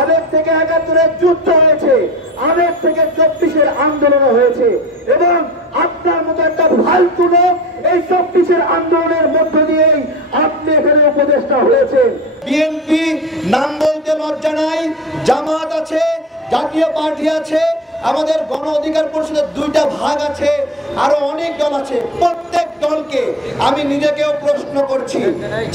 আবেগ থেকে ৭১-এর যুদ্ধ হয়েছে, আবেগ থেকে ২৪-এর আন্দোলন হয়েছে এবং আপনার মতো একটা ফালতু লোক এই ২৪-এর আন্দোলনের মধ্য দিয়েই আপনি এখানে উপদেষ্টা হয়েছেন। বিএনপি নাম বলতে লজ্জা নাই, জামাত আছে, জাতীয় পার্টি আছে, আমাদের গণ অধিকার পরিষদের ২টা ভাগ আছে, আরো অনেক দল আছে। প্রত্যেক দলকে আমি নিজেকেও প্রশ্ন করছি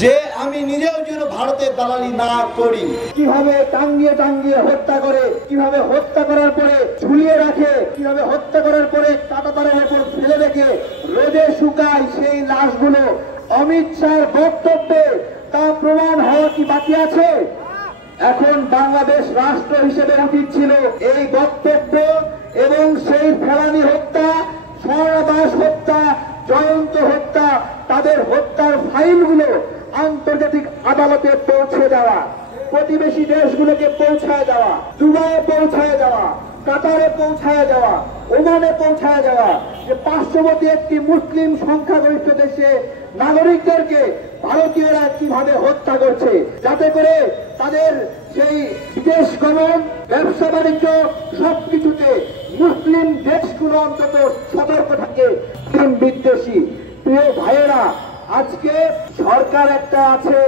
যে আমি নিজেও যেন ভারতের দালালি না করি। কিভাবে টাঙ্গিয়ে টাঙ্গিয়ে হত্যা করে, কিভাবে হত্যা করার পরে ঝুলিয়ে রাখে, কিভাবে হত্যা করার পরে কাঁটাতারের উপর ফেলে রেখে রোদে শুকায় সেই লাশগুলো। অমিত শাহর বক্তব্যে তা প্রমাণ হওয়া কি বাকি আছে? এখন বাংলাদেশ রাষ্ট্র হিসেবে উচিত ছিল এই বক্তব্য এবং সেই ফেলানি হত্যা, স্বর্ণদাস হত্যা, জয়ন্ত হত্যা, তাদের হত্যার ফাইলগুলো আন্তর্জাতিক আদালতে পৌঁছে দেওয়া, প্রতিবেশী দেশগুলোকে পৌঁছায় দেওয়া, দুবাইয়ে পৌঁছায় দেওয়া, কাতারে পৌঁছায় দেওয়া, ওমানে পৌঁছায় দেওয়া, যে পার্শ্ববর্তী একটি মুসলিম সংখ্যাগরিষ্ঠ দেশে নাগরিকদেরকে ভারতীয়রা কিভাবে হত্যা করছে, যাতে করে তাদের সেই বিদেশ গমন, ব্যবসা বাণিজ্য সবকিছুতে মুসলিম দেশগুলো অন্তত সতর্ক থাকে। মুসলিম বিদ্বেষী প্রিয় ভাইয়েরা, আজকে সরকার একটা আছে,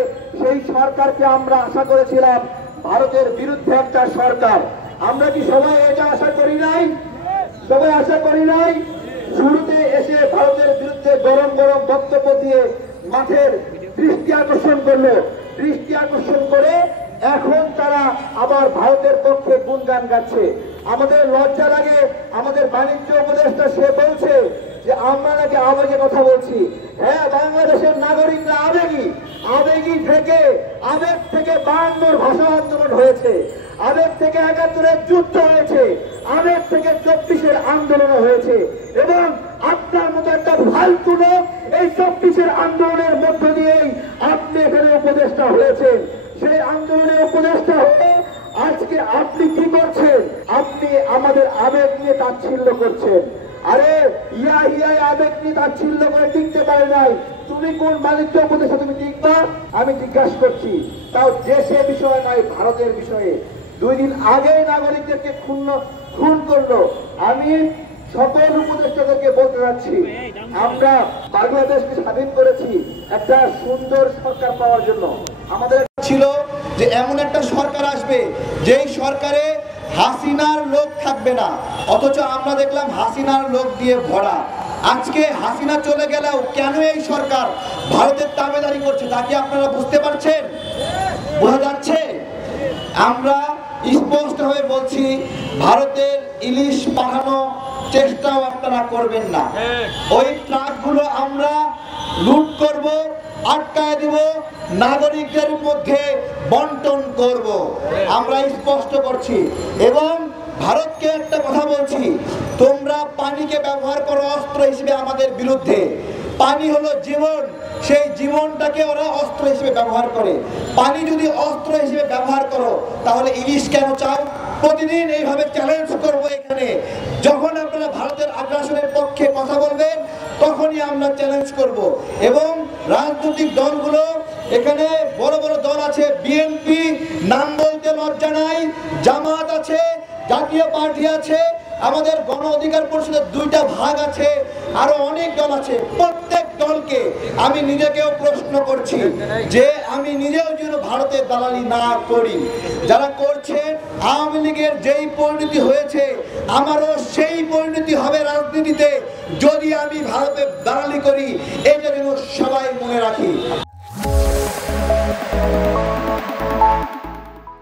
সেই সরকারকে আমরা আশা করেছিলাম ভারতের বিরুদ্ধে একটা সরকার। আমরা কি সবাই এটা আশা করি নাই? সবাই আশা করি নাই? শুরুতে এসে ভারতের বিরুদ্ধে গরম গরম বক্তব্য দিয়ে মাঠের দৃষ্টি আকর্ষণ করলো, দৃষ্টি আকর্ষণ করে এখন তারা আবার ভারতের পক্ষে গুণগান গাচ্ছে। আমাদের লজ্জা লাগে, আমাদের বাণিজ্য উপদেষ্টা সে বলছে যে আমরা নাকি আবেগে কথা বলছি। হ্যাঁ, বাংলাদেশের নাগরিকরা আবেগী, আবেগী থেকে আবেগ থেকে ৫২ ভাষা আন্দোলন হয়েছে, আবেগ থেকে ৭১-এর যুদ্ধ হয়েছে, আবেগ থেকে ২৪-এর আন্দোলন হয়েছে এবং আপনার মতো একটা ফালতু লোক এই ২৪-এর আন্দোলনের মধ্য দিয়েই আপনি এখানে উপদেষ্টা হয়েছেন। সেই আন্দোলনের উপদেষ্টা হয়ে আজকে আপনি কি করছেন? আপনি আমাদের আবেগ নিয়ে তাচ্ছিল্য করছেন। আরে ইয়া আবেগ নিয়ে তাচ্ছিল্য করে টিকতে পারে নাই, তুমি কোন বাণিজ্য উপদেষ্টা তুমি টিকবা? আমি জিজ্ঞাসা করছি, তাও দেশের বিষয় নয়, ভারতের বিষয়ে। ২ দিন আগেই নাগরিকদেরকে খুন করলো। আমি সকল উপদেষ্টাদেরকে বলতে চাচ্ছি, আমরা বাংলাদেশকে স্বাধীন করেছি একটা সুন্দর সরকার পাওয়ার জন্য। আমাদের ছিল যে এমন একটা সরকার আসবে যেই সরকারে হাসিনার লোক থাকবে না, অথচ আমরা দেখলাম হাসিনার লোক দিয়ে ভরা। আজকে হাসিনা চলে গেলেও কেন এই সরকার ভারতের তাবেদারি করছে তা কি আপনারা বুঝতে পারছেন? বোঝা যাচ্ছে? আমরা স্পষ্টভাবে বলছি, ভারতের ইলিশ পাঠানো চেষ্টাও আপনারা করবেন না। ওই ট্রাকগুলো আমরা লুট করব, আটকায় দিব, নাগরিকদের মধ্যে বন্টন করব, আমরা স্পষ্ট করছি। এবং ভারতকে একটা কথা বলছি, তোমরা পানিকে ব্যবহার করো অস্ত্র হিসেবে আমাদের বিরুদ্ধে। পানি হলো জীবন, সেই জীবনটাকে ওরা অস্ত্র হিসেবে ব্যবহার করে। পানি যদি অস্ত্র হিসেবে ব্যবহার করো তাহলে ইলিশ কেন চাও? প্রতিদিন এইভাবে চ্যালেঞ্জ করবো এখানে। যখন আপনারা ভারতের আগ্রাসনের পক্ষে কথা বলবেন তখনই আমরা চ্যালেঞ্জ করব। এবং রাজনৈতিক দলগুলো, এখানে বড় বড় দল আছে, বিএনপি নাম বলতে লজ্জা নাই, জামাত আছে, জাতীয় পার্টি আছে, আমাদের গণ অধিকার পরিষদের 2টা ভাগ আছে, আরো অনেক দল আছে। প্রত্যেক দলকে আমি নিজেকেও প্রশ্ন করছি যে আমি নিজেও যেন ভারতের দালালি না করি। যারা করছে, আওয়ামী লীগের যেই পরিণতি হয়েছে আমারও সেই পরিণতি হবে রাজনীতিতে যদি আমি ভারতের দালালি করি, এটা যেন সবাই মনে রাখি।